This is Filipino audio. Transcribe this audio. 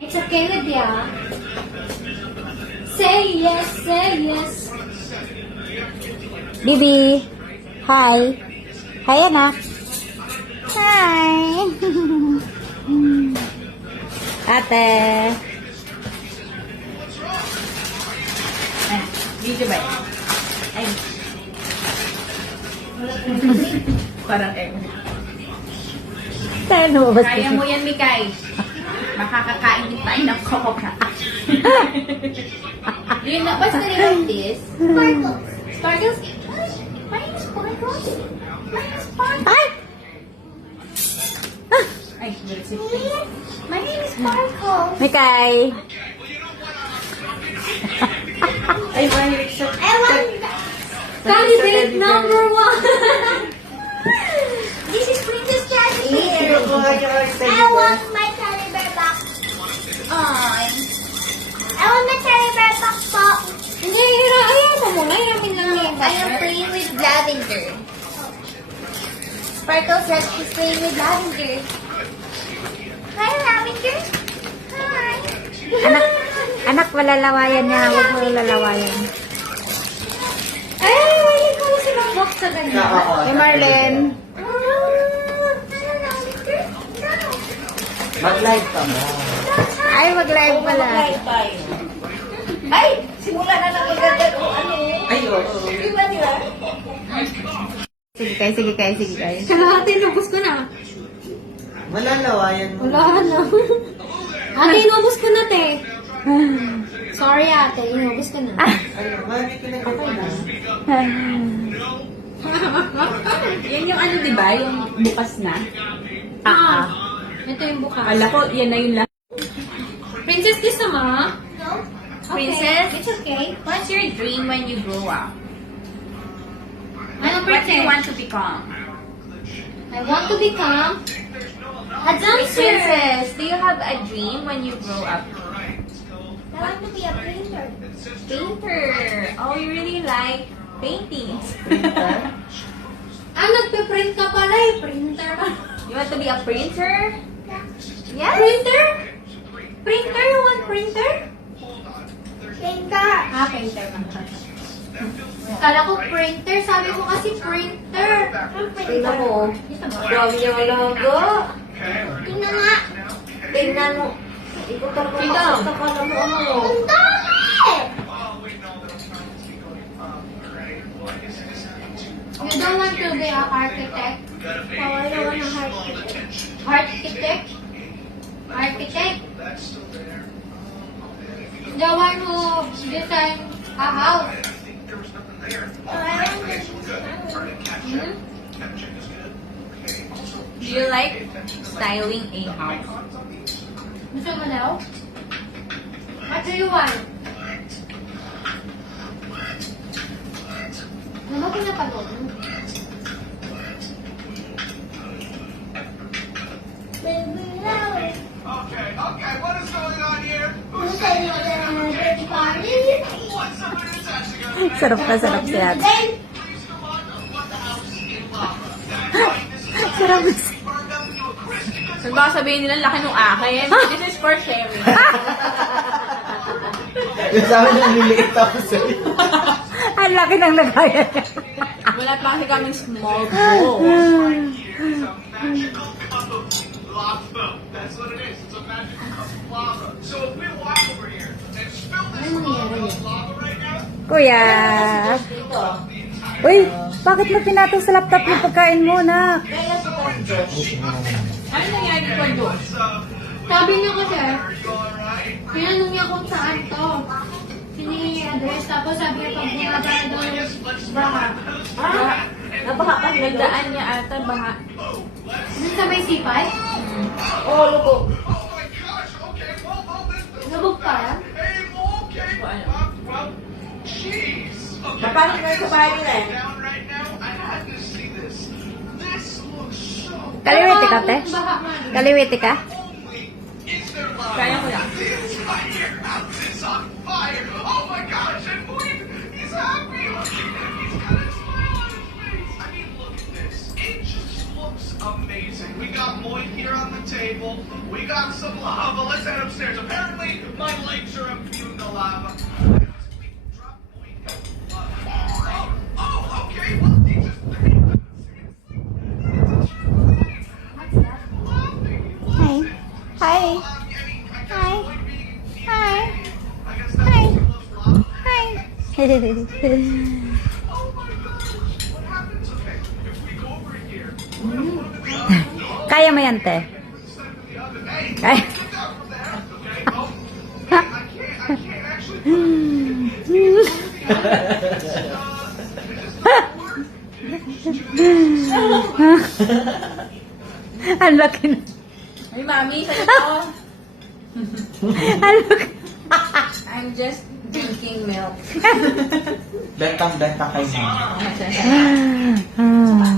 It's okay with ya. Say yes, say yes. Bibi, hi. Hi, anak. Hi. Ate. Ay, video ba? Ay. Parang Tayo lumabas Kaya mo yan, Mikay. Makakakain din tayo ng coca. Do you know what's the name of this? Sparkles. Sparkles? My name is Sparkles. My name is Sparkles. Ay! Ay, let's see. My name is Sparkles. Mikay. Ay, mahilig siya. I want candidate number 1. This is Princess Teddy Bear. I want my teddy bear back. Ay. I want my teddy bear back po. Hindi, ayaw mo muna. Hiramin lang niya. I am playing with lavender. Sparkles said she's playing with lavender. Hi, Lavender. Hi. Anak, malalawayan niya. Huwag mo lalawayan. Ay, wala ko na silang box sa ganyan. Hey, Marlene. Mag-live ka mo. Ay, mag-live pala. Ay, simula na lang maganda o ano. Ay, oo. Di ba nila? Sige kayo, sige kayo, sige kayo. Kalahati, nubos ko na. Malalawayan mo. Wala na. Ate, inubos ko na, te. Sorry, ate. Inubos ko na. Ay, mami ko na Yan yung ano, di ba? Yung bukas na. Ito yung bukas. Kala ko, yan na yung lahat. Princess, kiss ma. No? Okay. Princess? It's okay. What's your dream when you grow up? Ano, What do you princess? want to become? I want to become a dancer. Princess, do you have a dream when you grow up? I want to be a painter. Painter. Oh, you really like paintings. Ah, nagpe-print ka pala eh. Printer ka. You want to be a printer? Yes. Printer? Printer? You want printer? Printer. Ah, printer. Kala ko printer. Sabi ko kasi printer. Tingnan mo. Grabe yung logo. Tingnan nga. Tingnan mo. Ikaw talaga Tingnan. sa kala mo ano. Ang dami! You don't want to be an architect? Oh, I don't want an architect. Architect? Architect? The one who designed a house. Hmm? Do you like styling a house? Gusto mo daw? What do you want? Ano ba pinapanood mo? Okay, what is going on here? Who's saying you're gonna birthday party? What's somebody that's actually going to Sarap na sarap siya. Then, please come on? What the house is in lava. That's right, this is Sarap. burned up into a crisp. So baka sabihin nila laki ng akin. This is for sharing. Yung sa amin yung liliit ako sa'yo. Ang laki ng lagayan niya. Wala pa kasi kaming small bowl. It's a magical cup of lava. That's what it is. It's a magical cup of lava. So if we walk over here and spill this cup of lava right now, Kuya. Uy, bakit mo pinatong sa laptop yung pagkain mo, nak? Ano nangyari ko doon? sabi niya kasi, you all right? tinanong niya kung saan to. Sini-address, tapos sabi niya pag bumaba na daw yung baha. Nabaha kasi nagdaan niya ata baha. Dun sa may sipay? Oh, luko. Oh my gosh, okay, well, this Nabog pa yan? hey, okay. Well, jeez. Okay, Paano na sa bahay nila eh? down right now, I had to see this. This looks so Kaliwiti ka, te? Baha man. Kaliwiti ka? only. Is there lava? Kaya ko lang. This right here, house is on fire. Oh my gosh, and William, he's happy. He's got a smile on his face. I mean, look at this. It just looks amazing. We got Moit here on the table. We got some lava. Let's head upstairs. Apparently Oh my gosh, what happens? Okay, if we go over here, Kaya mo yan, te. hey, Ay. get down from there, okay? Oh, I can't actually. Ang laki na. Ay, mami, sabi ko. Ang laki. I'm just drinking milk. Bentang kay mama. Ah.